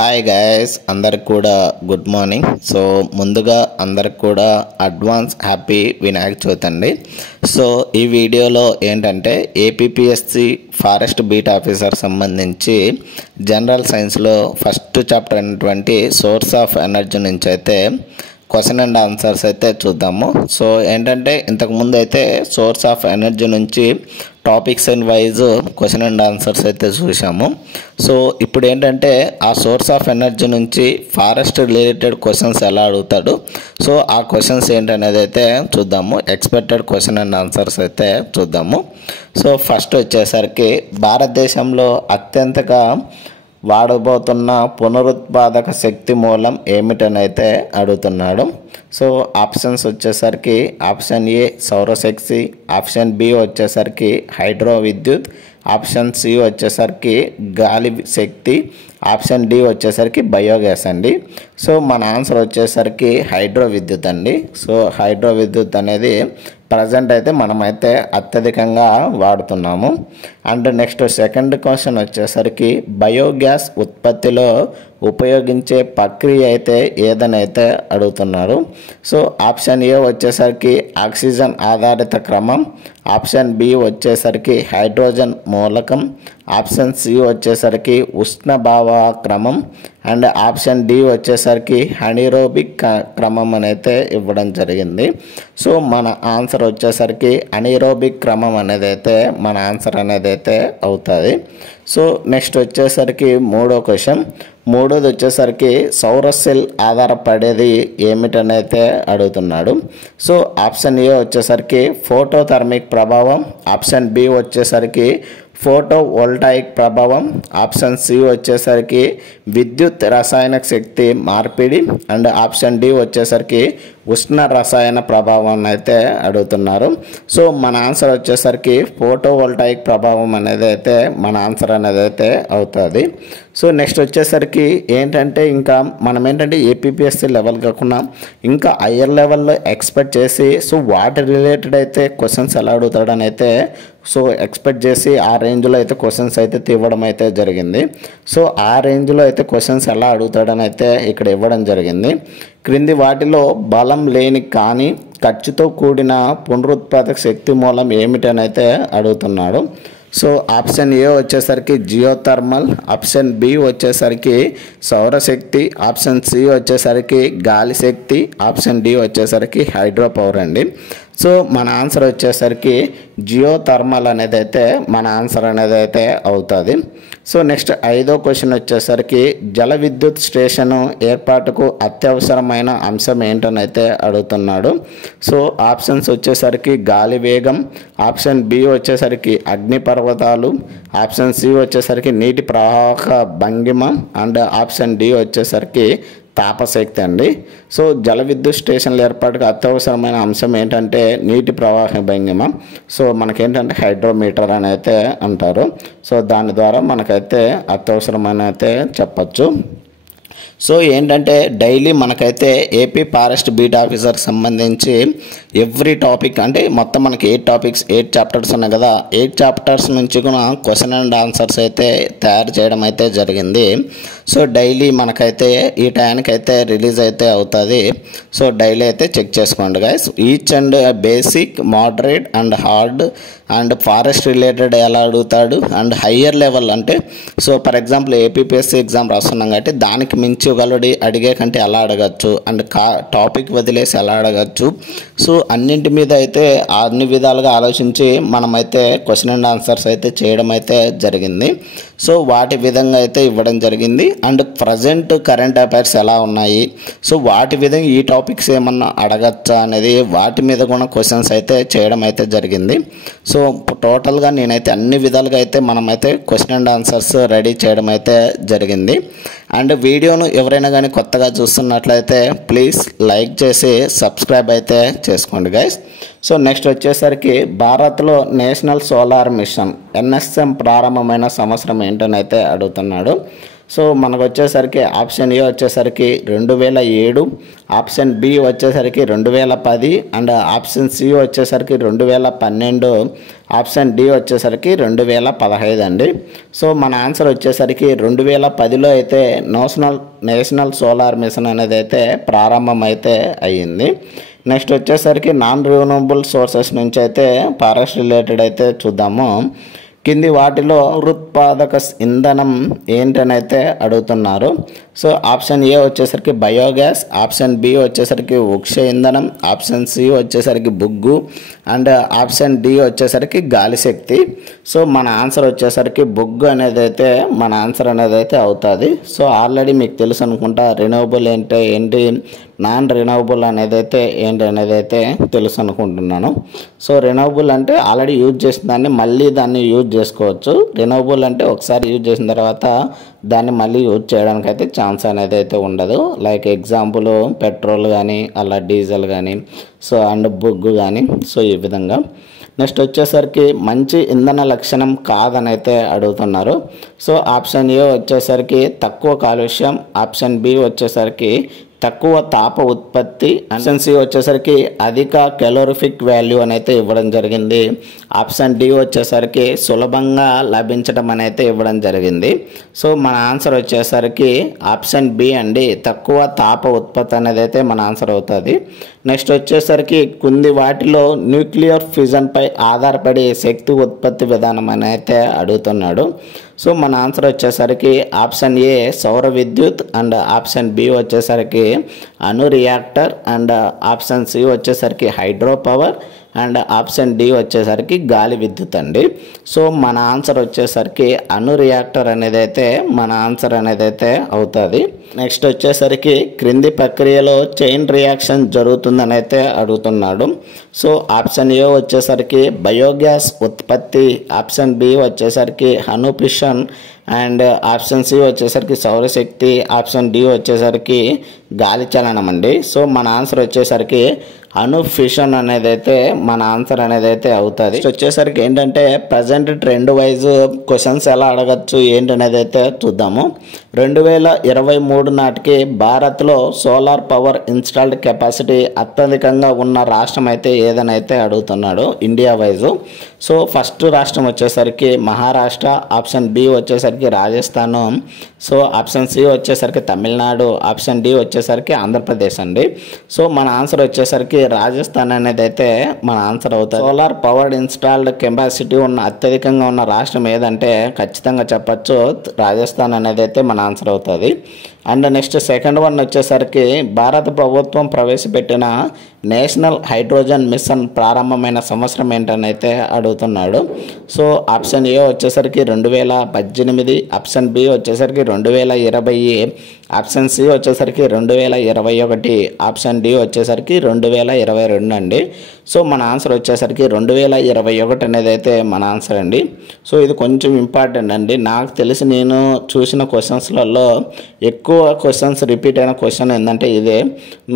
Hi guys, అందరికి కూడా good morning. So ముందుగా అందరికి కూడా అడ్వాన్స్ హ్యాపీ వినాయక చవితి అండి. సో ఈ వీడియోలో ఏంటంటే ఏపీపీఎస్సి ఫారెస్ట్ బీట్ ఆఫీసర్ సంబంధించి జనరల్ సైన్స్లో ఫస్ట్ చాప్టర్ అయినటువంటి సోర్స్ ఆఫ్ ఎనర్జీ నుంచి అయితే క్వశ్చన్ అండ్ ఆన్సర్స్ అయితే చూద్దాము. సో ఏంటంటే ఇంతకుముందు అయితే సోర్స్ ఆఫ్ ఎనర్జీ నుంచి topics and wise question and answers అయితే చూసాము. సో ఇప్పుడు ఏంటంటే ఆ సోర్స్ ఆఫ్ ఎనర్జీ నుంచి ఫారెస్ట్ రిలేటెడ్ క్వశ్చన్స్ ఎలా అడుగుతాడు, సో ఆ క్వశ్చన్స్ ఏంటనేది అయితే చూద్దాము. ఎక్స్పెక్టెడ్ క్వశ్చన్ అండ్ ఆన్సర్స్ అయితే చూద్దాము. సో ఫస్ట్ వచ్చేసరికి భారతదేశంలో అత్యంతగా వాడబోతున్న పునరుత్పాదక శక్తి మూలం ఏమిటనైతే అడుగుతున్నాడు. సో ఆప్షన్స్ వచ్చేసరికి ఆప్షన్ ఏ సౌరశక్తి, ఆప్షన్ బి వచ్చేసరికి హైడ్రో విద్యుత్, ఆప్షన్ సి వచ్చేసరికి గాలి శక్తి, ఆప్షన్ డి వచ్చేసరికి బయోగ్యాస్ అండి. సో మన ఆన్సర్ వచ్చేసరికి హైడ్రో విద్యుత్ అండి. సో హైడ్రో విద్యుత్ అనేది ప్రజెంట్ అయితే మనమైతే అత్యధికంగా వాడుతున్నాము. అండ్ నెక్స్ట్ సెకండ్ క్వశ్చన్ వచ్చేసరికి బయోగ్యాస్ ఉత్పత్తిలో ఉపయోగించే ప్రక్రియ అయితే ఏదనైతే అడుగుతున్నారు. సో ఆప్షన్ ఏ వచ్చేసరికి ఆక్సిజన్ ఆధారిత క్రమం, ఆప్షన్ బి వచ్చేసరికి హైడ్రోజన్ మూలకం, ఆప్షన్ సి వచ్చేసరికి ఉష్ణభావ క్రమం, అండ్ ఆప్షన్ డి వచ్చేసరికి అనిరోబిక్ క్రమం అనేది ఇవ్వడం జరిగింది. సో మన ఆన్సర్ వచ్చేసరికి అనిరోబిక్ క్రమం అనేది అయితే మన ఆన్సర్ అనేది అయితే అవుతుంది. సో నెక్స్ట్ వచ్చేసరికి మూడోది వచ్చేసరికి సౌర సెల్ ఆధారపడేది ఏమిటనైతే అడుగుతున్నాడు. సో ఆప్షన్ ఏ వచ్చేసరికి ఫోటోథర్మిక్ ప్రభావం, ఆప్షన్ బి వచ్చేసరికి ఫోటో వోల్టాయిక్ ప్రభావం, ఆప్షన్ సి వచ్చేసరికి విద్యుత్ రసాయన శక్తి మార్పిడి, అండ్ ఆప్షన్ డి వచ్చేసరికి ఉష్ణ రసాయన ప్రభావం అయితే అడుగుతున్నారు. సో మన ఆన్సర్ వచ్చేసరికి ఫోటో వోల్టాయిక్ ప్రభావం అనేది అయితే మన ఆన్సర్ అనేది అయితే అవుతుంది. సో నెక్స్ట్ వచ్చేసరికి ఏంటంటే ఇంకా మనం ఏంటంటే ఏపీపీఎస్సీ లెవెల్ కాకుండా ఇంకా హయ్యర్ లెవెల్లో ఎక్స్పెక్ట్ చేసి సో వాటి రిలేటెడ్ అయితే క్వశ్చన్స్ ఎలా అడుగుతాడని అయితే సో ఎక్స్పెక్ట్ చేసి ఆ రేంజ్లో అయితే క్వశ్చన్స్ అయితే తీవ్వడం అయితే జరిగింది. సో ఆ రేంజ్లో అయితే క్వశ్చన్స్ ఎలా అడుగుతాడని అయితే ఇక్కడ ఇవ్వడం జరిగింది. క్రింది వాటిలో బలం లేని కానీ ఖర్చుతో కూడిన పునరుత్పాదక శక్తి మూలం ఏమిటని అయితే అడుగుతున్నాడు. సో ఆప్షన్ ఏ వచ్చేసరికి జియోథర్మల్, ఆప్షన్ బి వచ్చేసరికి సౌరశక్తి, ఆప్షన్ సి వచ్చేసరికి గాలి శక్తి, ఆప్షన్ డి వచ్చేసరికి హైడ్రో పవర్ అండి. సో మన ఆన్సర్ వచ్చేసరికి జియోథర్మల్ అనేది అయితే మన ఆన్సర్ అనేది అయితే అవుతుంది. సో నెక్స్ట్ ఐదో క్వశ్చన్ వచ్చేసరికి జల విద్యుత్ స్టేషను ఏర్పాటుకు అత్యవసరమైన అంశం ఏంటని అయితే అడుగుతున్నాడు. సో ఆప్షన్స్ వచ్చేసరికి గాలి వేగం, ఆప్షన్ బి వచ్చేసరికి అగ్నిపర్వతాలు, ఆప్షన్ సి వచ్చేసరికి నీటి ప్రవాహ భంగిమ, అండ్ ఆప్షన్ డి వచ్చేసరికి తాపశక్తి అండి. సో జల విద్యుత్ స్టేషన్ల ఏర్పాటుకు అత్యవసరమైన అంశం ఏంటంటే నీటి ప్రవాహ భంగిమ. సో మనకేంటంటే హైడ్రోమీటర్ అని అయితే అంటారు. సో దాని ద్వారా మనకైతే అత్యవసరమైన అయితే చెప్పచ్చు. సో ఏంటంటే డైలీ మనకైతే ఏపీ ఫారెస్ట్ బీట్ ఆఫీసర్కి సంబంధించి ఎవ్రీ టాపిక్ అంటే మొత్తం మనకి 8 టాపిక్స్ 8 చాప్టర్స్ ఉన్నాయి కదా, 8 చాప్టర్స్ నుంచి కూడా క్వశ్చన్ అండ్ ఆన్సర్స్ అయితే తయారు చేయడం అయితే జరిగింది. సో డైలీ మనకైతే ఈ టైంకి అయితే రిలీజ్ అయితే అవుతుంది. సో డైలీ అయితే చెక్ చేసుకోండి guys. Each and basic, moderate and hard and forest related ఎలా అడుగుతాడు, అండ్ హయ్యర్ లెవెల్ అంటే so for example APPSC exam రాస్తున్నాం కాబట్టి దానికి మించి అడిగే కంటే ఎలా అడగచ్చు, అండ్ టాపిక్ వదిలేసి ఎలా అడగచ్చు. సో అన్నింటి మీద అయితే అన్ని విధాలుగా ఆలోచించి మనమైతే క్వశ్చన్ అండ్ ఆన్సర్స్ అయితే చేయడం అయితే జరిగింది. సో వాటి విధంగా అయితే ఇవ్వడం జరిగింది. అండ్ ప్రజెంట్ కరెంట్ అఫైర్స్ ఎలా ఉన్నాయి, సో వాటి విధంగా ఈ టాపిక్స్ ఏమన్నా అడగచ్చా అనేది వాటి మీద కూడా క్వశ్చన్స్ అయితే చేయడం అయితే జరిగింది. సో టోటల్గా నేనైతే అన్ని విధాలుగా అయితే మనమైతే క్వశ్చన్ అండ్ ఆన్సర్స్ రెడీ చేయడం అయితే జరిగింది. అండ్ వీడియోను ఎవరైనా కానీ కొత్తగా చూస్తున్నట్లయితే ప్లీజ్ లైక్ చేసి సబ్స్క్రైబ్ అయితే చేసుకోండి గైస్. సో నెక్స్ట్ వచ్చేసరికి భారత్లో నేషనల్ సోలార్ మిషన్ NSM ప్రారంభమైన సంవత్సరం ఏంటని అయితే అడుగుతున్నాడు. సో మనకు వచ్చేసరికి ఆప్షన్ ఏ వచ్చేసరికి 2007, ఆప్షన్ బి వచ్చేసరికి 2010 అండ్ ఆప్షన్ సి వచ్చేసరికి 2012, ఆప్షన్ డి వచ్చేసరికి 2015 అండి. సో మన ఆన్సర్ వచ్చేసరికి 2010లో అయితే నేషనల్ సోలార్ మిషన్ అనేది అయితే ప్రారంభం అయితే అయ్యింది. నెక్స్ట్ వచ్చేసరికి నాన్ రిన్యూవబుల్ సోర్సెస్ నుంచి అయితే ఫారెస్ట్ రిలేటెడ్ అయితే చూద్దాము. కింది వాటిలో పునరుత్పాదక ఇంధనం ఏంటని అయితే అడుగుతున్నారు. సో ఆప్షన్ ఏ వచ్చేసరికి బయోగ్యాస్, ఆప్షన్ బి వచ్చేసరికి వృక్ష ఇంధనం, ఆప్షన్ సి వచ్చేసరికి బొగ్గు అండ్ ఆప్షన్ డి వచ్చేసరికి గాలి శక్తి. సో మన ఆన్సర్ వచ్చేసరికి బొగ్గు అనేది అయితే మన ఆన్సర్ అనేది అయితే అవుతుంది. సో ఆల్రెడీ మీకు తెలుసు అనుకుంటా రిన్యూవబుల్ ఏంటి నాన్ రిన్యూవబుల్ అనేది అయితే ఏంటి అనేది అయితే తెలుసు అనుకుంటున్నాను. సో రిన్యూవబుల్ అంటే ఆల్రెడీ యూజ్ చేసిన దాన్ని మళ్ళీ దాన్ని యూజ్ చేసుకోవచ్చు. రిన్యూవబుల్ అంటే ఒకసారి యూజ్ చేసిన తర్వాత దాన్ని మళ్ళీ యూజ్ చేయడానికి అయితే ఛాన్స్ అనేది అయితే ఉండదు. లైక్ ఎగ్జాంపుల్ పెట్రోల్ కానీ అలా డీజిల్ కానీ సో అండ్ బొగ్గు కానీ సో ఈ విధంగా. నెక్స్ట్ వచ్చేసరికి మంచి ఇంధన లక్షణం కాదని అయితే అడుగుతున్నారు. సో ఆప్షన్ ఏ వచ్చేసరికి తక్కువ కాలుష్యం, ఆప్షన్ బి వచ్చేసరికి తక్కువ తాప ఉత్పత్తి, ఆప్షన్ సి వచ్చేసరికి అధిక కెలోరిఫిక్ వాల్యూ అని అయితే ఇవ్వడం జరిగింది, ఆప్షన్ డి వచ్చేసరికి సులభంగా లభించడం అని అయితే ఇవ్వడం జరిగింది. సో మన ఆన్సర్ వచ్చేసరికి ఆప్షన్ బి అండి, తక్కువ తాప ఉత్పత్తి అనేది అయితే మన ఆన్సర్ అవుతుంది. నెక్స్ట్ వచ్చేసరికి కింది వాటిలో న్యూక్లియర్ ఫ్యూజన్పై ఆధారపడి శక్తి ఉత్పత్తి విధానం అని అయితే అడుగుతున్నాడు. సో మన ఆన్సర్ వచ్చేసరికి ఆప్షన్ ఏ సౌర విద్యుత్ అండ్ ఆప్షన్ బి వచ్చేసరికి అణు రియాక్టర్ అండ్ ఆప్షన్ సి వచ్చేసరికి hydro power and option D వచ్చేసరికి గాలి విద్యుత్ అండి. సో మన ఆన్సర్ వచ్చేసరికి అణు రియాక్టర్ అనేది అయితే మన ఆన్సర్ అనేది అయితే అవుతుంది. నెక్స్ట్ వచ్చేసరికి క్రింది ప్రక్రియలో చైన్ రియాక్షన్ జరుగుతుందని అయితే అడుగుతున్నాడు. సో ఆప్షన్ ఏ వచ్చేసరికి బయోగ్యాస్ ఉత్పత్తి, ఆప్షన్ బి వచ్చేసరికి అణు ఫిషన్ అండ్ ఆప్షన్ సి వచ్చేసరికి సౌరశక్తి, ఆప్షన్ డి వచ్చేసరికి గాలి చలనం అండి. సో మన ఆన్సర్ వచ్చేసరికి అణు ఫిషన్ అనేది అయితే మన ఆన్సర్ అనేది అయితే అవుతుంది. వచ్చేసరికి ఏంటంటే ప్రజెంట్ ట్రెండ్ వైజ్ క్వశ్చన్స్ ఎలా అడగచ్చు ఏంటి అనేది అయితే చూద్దాము. 2023 నాటికి భారత్లో సోలార్ పవర్ ఇన్స్టాల్డ్ కెపాసిటీ అత్యధికంగా ఉన్న రాష్ట్రం అయితే ఏదని అయితే అడుగుతున్నాడు ఇండియా వైజ్. సో ఫస్ట్ రాష్ట్రం వచ్చేసరికి మహారాష్ట్ర, ఆప్షన్ బి వచ్చేసరికి రాజస్థాను, సో ఆప్షన్ సి వచ్చేసరికి తమిళనాడు, ఆప్షన్ డి వచ్చేసరికి ఆంధ్రప్రదేశ్ అండి. సో మన ఆన్సర్ వచ్చేసరికి రాజస్థాన్ అనేది అయితే మన ఆన్సర్ అవుతుంది. సోలార్ పవర్ ఇన్స్టాల్డ్ కెపాసిటీ అత్యధికంగా ఉన్న రాష్ట్రం ఏదంటే ఖచ్చితంగా చెప్పచ్చు రాజస్థాన్ అనేది అయితే మన ఆన్సర్ అవుతుంది. అండ్ నెక్స్ట్ సెకండ్ వన్ వచ్చేసరికి భారత ప్రభుత్వం ప్రవేశపెట్టిన నేషనల్ హైడ్రోజన్ మిషన్ ప్రారంభమైన సంవత్సరం ఏంటని అయితే అడుగుతున్నాడు. సో ఆప్షన్ ఏ వచ్చేసరికి 2018, ఆప్షన్ బి వచ్చేసరికి 2020, ఆప్షన్ సి వచ్చేసరికి 2021, ఆప్షన్ డి వచ్చేసరికి 2022 అండి. సో మన ఆన్సర్ వచ్చేసరికి 2021 అనేది అయితే మన ఆన్సర్ అండి. సో ఇది కొంచెం ఇంపార్టెంట్ అండి. నాకు తెలిసి నేను చూసిన క్వశ్చన్స్లలో ఎక్కువ క్వశ్చన్స్ రిపీట్ అయిన క్వశ్చన్ ఏంటంటే ఇదే,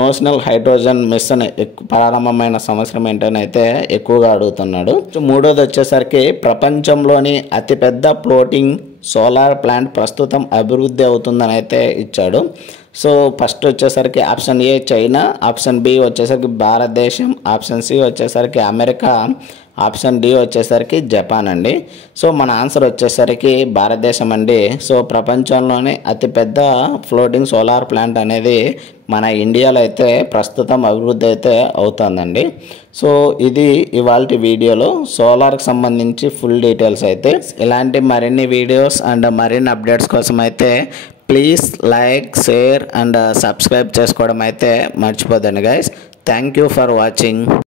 నేషనల్ హైడ్రోజన్ మిషన్ ప్రారంభమైన సంవత్సరం ఏంటని అయితే ఎక్కువగా అడుగుతున్నాడు. మూడోది వచ్చేసరికి ప్రపంచంలోని అతిపెద్ద ఫ్లోటింగ్ సోలార్ ప్లాంట్ ప్రస్తుతం అభివృద్ధి అవుతుందని అయితే ఇచ్చాడు. సో ఫస్ట్ వచ్చేసరికి option A China, option B వచ్చేసరికి భారతదేశం, ఆప్షన్ సి వచ్చేసరికి అమెరికా, ఆప్షన్ డి వచ్చేసరికి జపాన్ అండి. సో మన ఆన్సర్ వచ్చేసరికి భారతదేశం అండి. సో ప్రపంచంలోనే అతిపెద్ద ఫ్లోటింగ్ సోలార్ ప్లాంట్ అనేది మన ఇండియాలో అయితే ప్రస్తుతం అభివృద్ధి అయితే అవుతుందండి. సో ఇది ఇవాల్టి వీడియోలో సోలార్కి సంబంధించి ఫుల్ డీటెయిల్స్ అయితే. ఇలాంటి మరిన్ని వీడియోస్ అండ్ మరిన్ని అప్డేట్స్ కోసం అయితే please like, share and subscribe చేసుకోవడం అయితే మర్చిపోదండి guys. Thank you for watching.